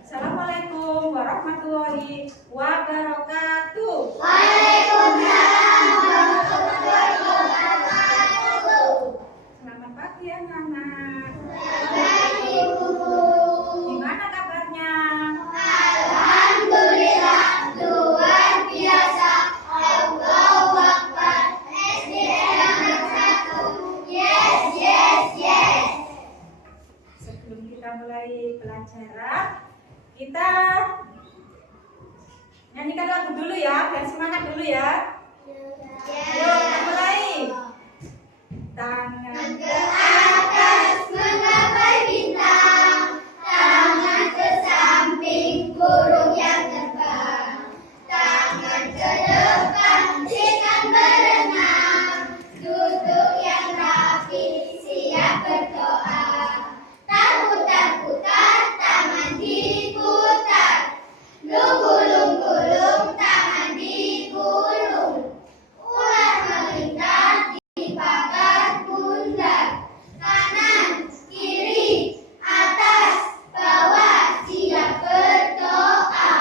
Assalamualaikum warahmatullahi wabarakatuh. Waalaikumsalam warahmatullahi wabarakatuh. Selamat pagi anak-anak. Baik, Ibu. Gimana kabarnya? Alhamdulillah, luar biasa. Allahu Akbar. SDM 1. Yes, yes, yes. Sebelum kita mulai pelajaran, kita nyanyikan lagu dulu ya, biar semangat dulu ya. Yuk, kita mulai. Tangan Ke atas menggapai bintang, tangan ke samping burung yang terbang, tangan ke depan ikan berenang, duduk yang rapi siap berdoa. Tak putar-putar, tangan diputar, lungu-lungu-lung, tangan digulung, ular melintas di pagar bundar, kanan, kiri, atas, bawah, siap berdoa.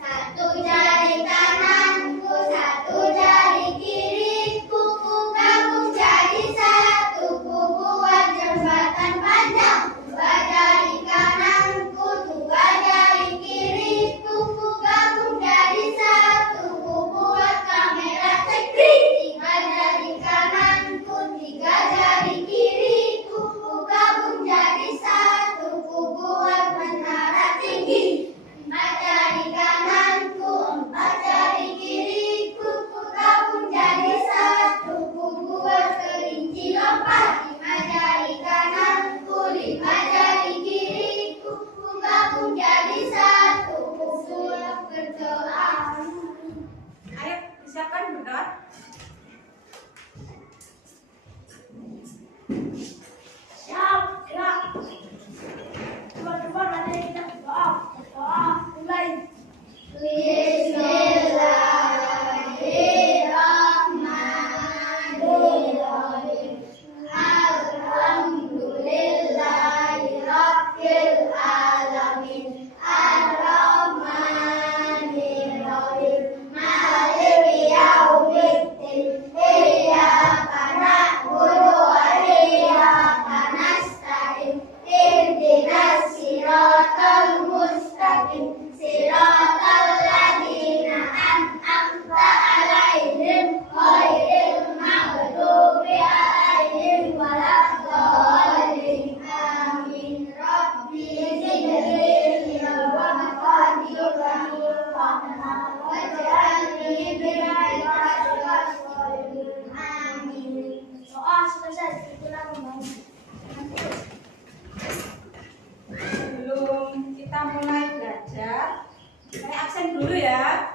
Satu jari kananku, satu jari kiriku, ku gabung jadi satu, ku buat jembatan panjang. Dua jari kananku, dua jari kiriku, ku gabung jadi satu, ku buat kamera cekrik. Tiga jari kananku, tiga jari kiriku, ku gabung jadi satu, ku buat menara tinggi. Empat jari kananku, empat jari kiriku, ku gabung jadi satu, ku buat kelinci lompat. Lima jari kananku, lima jari kiriku, ku gabung jadi satu, ku buat berdoa. Ayo, disiapkan berdoa. Siap, gerak. Teman-teman, ada yang kita berdoa. Berdoa, mulai. Bismillahirrahmanirrahim. Alhamdulillahirabbil alamin. Ar-Rahmanir-Rahim. Maliki yaumiddin. Iyyaka na'budu wa iyyaka nasta'in. Ihdinas siratal mustaqim. Siratal ladzina an'amta 'alaihim ghairil maghdubi 'alaihim waladdallin. Amin. Rabbi zidni ilma waj'alni min al-muttaqin. Amin. Doa selesai, kita membangun. Sebelum kita mulai belajar, saya absen dulu ya.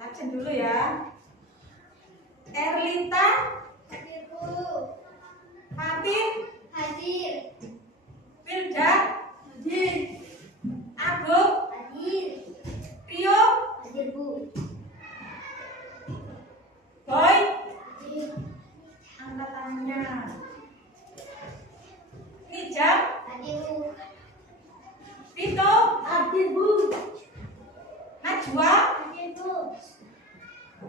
Absen dulu ya. Erlita, Hadir, Bu. Fatin, Hadir. Wilda, Hadir. Agung, Hadir. Rio, Hadir, Bu. Boy, Hadir. angkat tangannya. Nijam, Hadir, Bu. Vito, Hadir, Bu. Najwa, Hadir, Bu.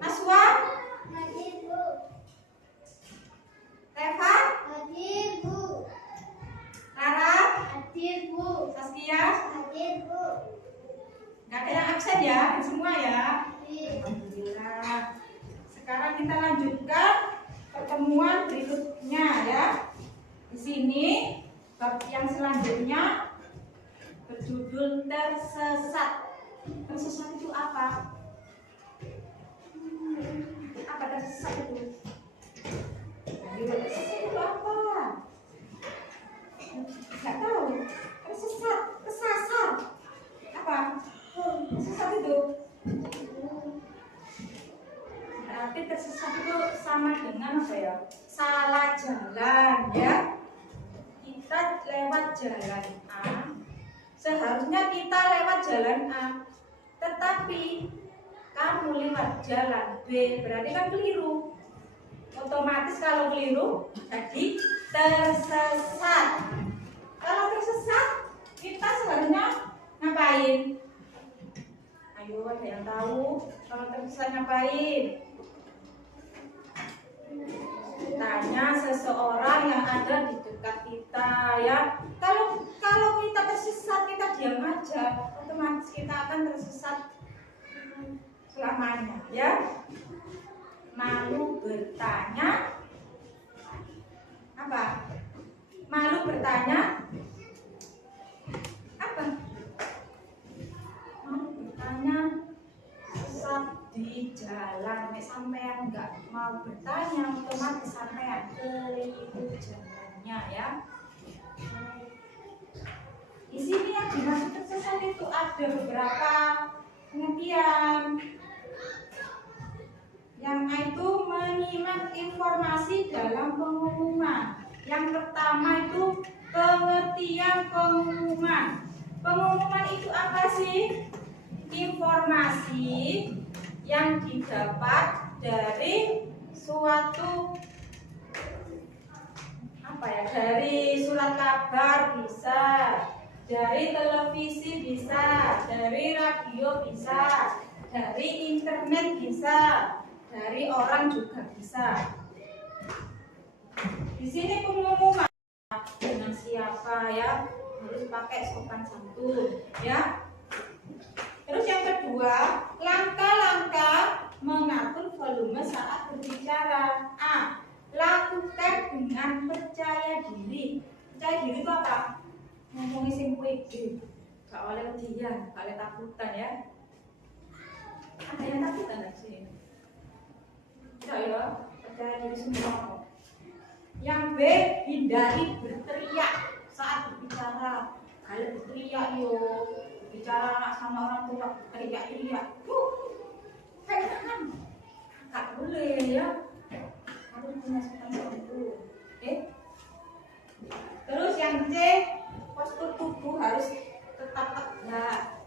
Aswa, Hadir, Bu. Reva, Hadir, Bu. Rara, Hadir, Bu. Saskia. Hadir, Bu. Gak ada yang absen ya, semua ya. Hadir. Alhamdulillah. Sekarang kita lanjutkan pertemuan berikutnya ya. Di sini bab yang selanjutnya berjudul tersesat. Tersesat itu apa? Apa tersesat itu? Tersesat itu apa? Nggak tahu. Tersesat, kesasar. Apa? Tersesat itu? lewat jalan A, seharusnya kita lewat jalan A, tetapi kamu lewat jalan B, berarti kan keliru. Otomatis kalau keliru jadi tersesat. Kalau tersesat kita seharusnya ngapain? Ayo, ada yang tahu kalau tersesat ngapain? Tanya seseorang yang ada di dekat kita ya. Kalau kita tersesat, kita diam aja, otomatis kita akan tersesat selamanya ya. Malu bertanya apa? Malu bertanya apa? Malu bertanya sesat di jalan. Sampean nggak mau bertanya, otomatis sampean keliru jalannya ya. Di sini yang dimaksud tersesat itu ada beberapa pengertian. Yang itu menyimak informasi dalam pengumuman. Yang pertama itu pengertian pengumuman. Pengumuman itu apa sih? Informasi yang didapat dari suatu dari surat kabar bisa, dari televisi bisa, dari radio bisa, dari internet bisa, dari orang juga bisa. Di sini pengumuman dengan siapa ya, harus pakai sopan santun ya. Terus yang kedua, langkah-langkah mengatur volume saat berbicara. A. Lakukan dengan percaya diri. Percaya diri itu apa? Ngomongin sing pede, gak oleh kedian, gak oleh takutan ya. Ada yang takutan nggak sih? Tidak ya, percaya diri semua. Yang B, hindari berteriak saat berbicara. Kalau berteriak bicara sama orang tua, teriak-teriak. Kan nggak boleh ya. Harus punya sopan santun. Terus yang C, postur tubuh harus tetap tegak.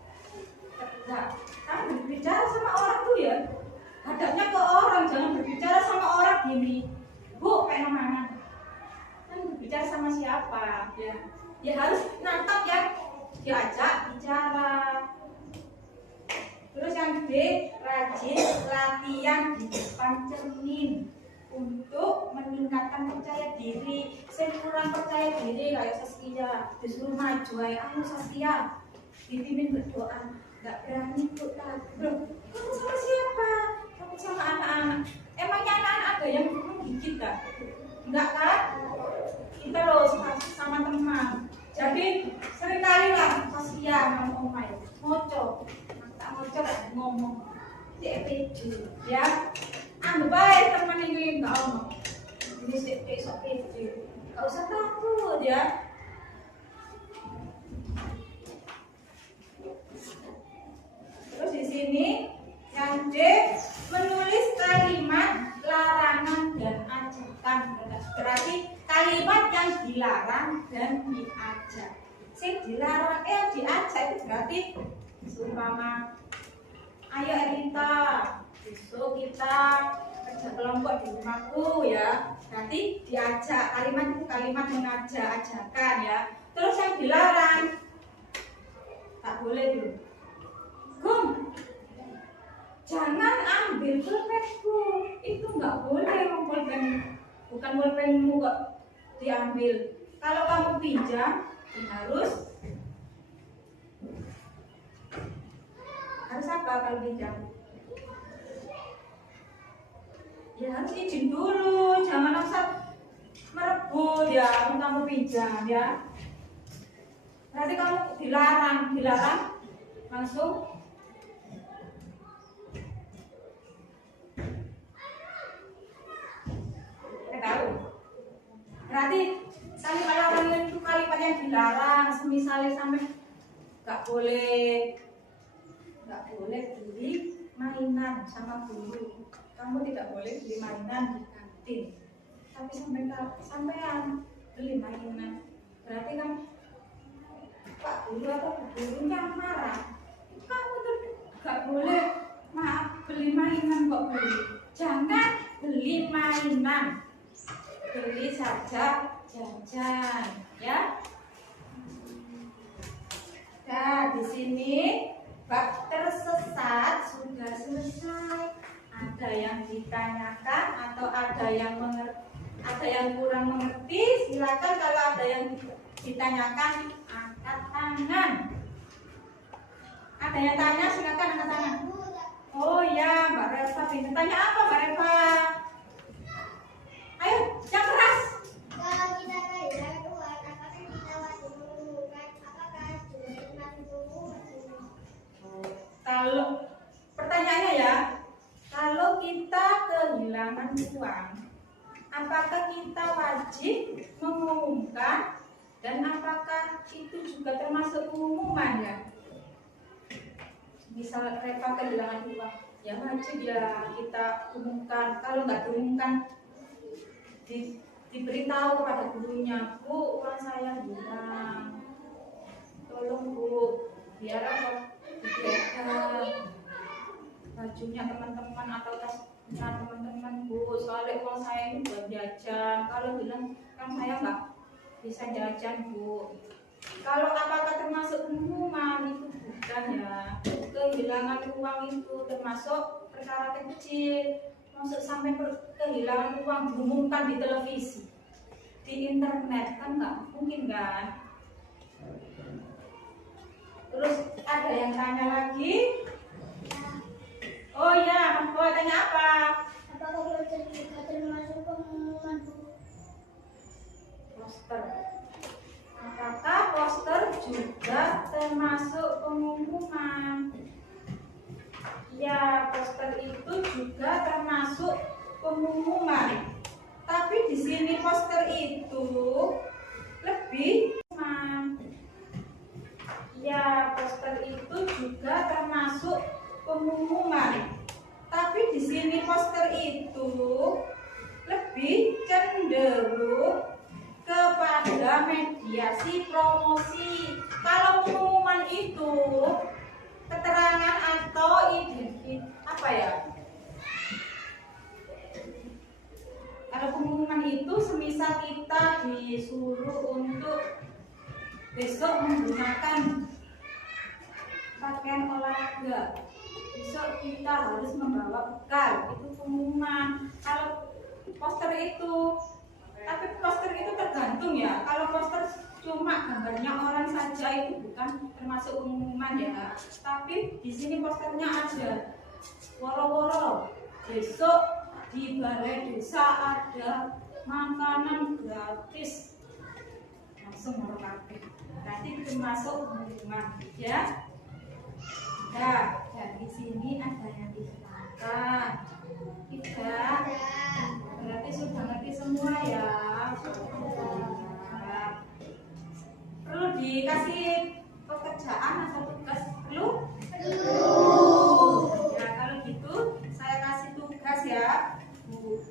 Kamu berbicara sama orang tuh ya, hadapnya ke orang, jangan berbicara sama orang gini. Bu, kayak mana? Kan berbicara sama siapa ya? Ya harus natap ya, diajak bicara. Terus yang D, rajin latihan di depan cermin untuk meningkatkan percaya diri. Saya kurang percaya diri kayak Saskia, disuruh maju ayo Saskia, dipimpin berdoa, nggak berani kok. Bro, kamu sama siapa? Kamu sama anak-anak. Emangnya anak-anak ada yang menggigit kan? Enggak kan? Kita loh sama teman. Jadi seringkali lah Saskia ngomong ayo moco, tak moco ngomong CPJ ya. Anggap baik teman ini nggak omong. Ini besok pede, nggak usah takut ya. Terus di sini yang D, menulis kalimat larangan dan ajakan. Berarti kalimat yang dilarang dan diajak. Sing dilarang diajak itu berarti seumpama, ayo Erita, besok kita kerja kelompok di rumahku ya. Berarti diajak, kalimat itu kalimat mengajak, ajakan ya. Terus yang dilarang, tak boleh dulu. Gum, jangan ambil pulpenku, itu nggak boleh. Pulpen bukan pulpenmu kok diambil. Kalau kamu pinjam, harus apa kalau pinjam? Ya harus izin dulu, jangan asal merebut ya. Kamu pinjam ya. Berarti kamu dilarang langsung. Tahu. Berarti kalimat larangan itu kalimat yang dilarang. Misalnya sampai nggak boleh beli mainan sama guru. Kamu tidak boleh beli mainan di kantin. Tapi sampean beli mainan. Berarti kan Pak Guru atau Bu Gurunya marah. Kamu tuh gak boleh beli mainan kok Bu. Jangan beli mainan. Beli saja jajan, ya. Nah, di sini bab tersesat sudah selesai. Ada yang ditanyakan atau ada yang kurang mengerti, silakan. Kalau ada yang ditanyakan, angkat tangan. Ada yang tanya, silakan angkat tangan. Oh ya, Mbak Reva, tanya apa Mbak Reva? Ayo, yang keras. Kalau kita kehilangan uang, apakah kita wajib mengumumkan? Apakah juga termasuk pengumuman? Kalau pertanyaannya ya, kalau kita kehilangan uang, apakah kita wajib mengumumkan dan apakah itu juga termasuk pengumuman ya? Misal Reva kehilangan uang, ya wajib ya kita umumkan. Kalau nggak diumumkan, diberitahu kepada gurunya, Bu, uang saya hilang, tolong Bu, biar apa? Dijaga bajunya teman-teman atau tasnya teman-teman Bu, soalnya uang saya ini buat jajan. Kalau hilang kan saya nggak bisa jajan Bu. Kalau apakah termasuk pengumuman, itu bukan ya. Kehilangan uang itu termasuk perkara kecil. Masuk sampai kehilangan uang diumumkan di televisi, di internet, kan nggak mungkin kan. Terus ada yang tanya lagi. Oh ya, mau tanya apa? Apakah poster juga termasuk pengumuman? Poster. Apakah poster juga termasuk pengumuman? Ya, poster itu juga termasuk pengumuman. Tapi di sini poster itu lebih ya, poster itu juga termasuk pengumuman. Tapi di sini poster itu lebih cenderung kepada mediasi promosi. Kalau pengumuman itu keterangan atau apa ya? Kalau pengumuman itu semisal kita disuruh untuk besok menggunakan pakaian olahraga, besok kita harus membawa bekal, itu pengumuman. Kalau poster itu, tapi poster itu tergantung ya. Kalau poster cuma gambarnya orang saja itu bukan termasuk pengumuman ya. Tapi di sini posternya ada woro-woro, besok di balai desa ada makanan gratis, langsung woro kabeh. Berarti termasuk pengumuman ya. Nah, dari sini ada yang ditanyakan. Tidak, berarti sudah ngerti semua ya. Perlu dikasih pekerjaan atau tugas? Perlu? Ya, kalau gitu saya kasih tugas ya, Bu,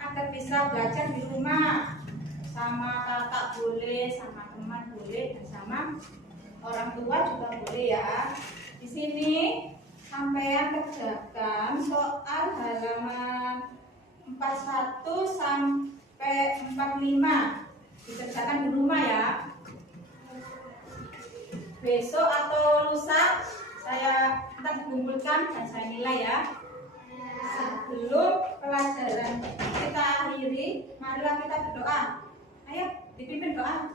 agar bisa belajar di rumah. Sama kakak boleh, sama teman boleh, dan sama orang tua juga boleh ya. Di sini sampean kerjakan soal halaman 41 sampai 45. Dikerjakan di rumah ya. Besok atau lusa saya akan kumpulkan dan saya nilai ya. Sebelum pelajaran kita akhiri, marilah kita berdoa. Ayo, dipimpin doa.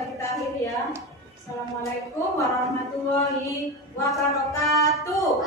Kita akhiri ya. Assalamualaikum warahmatullahi wabarakatuh.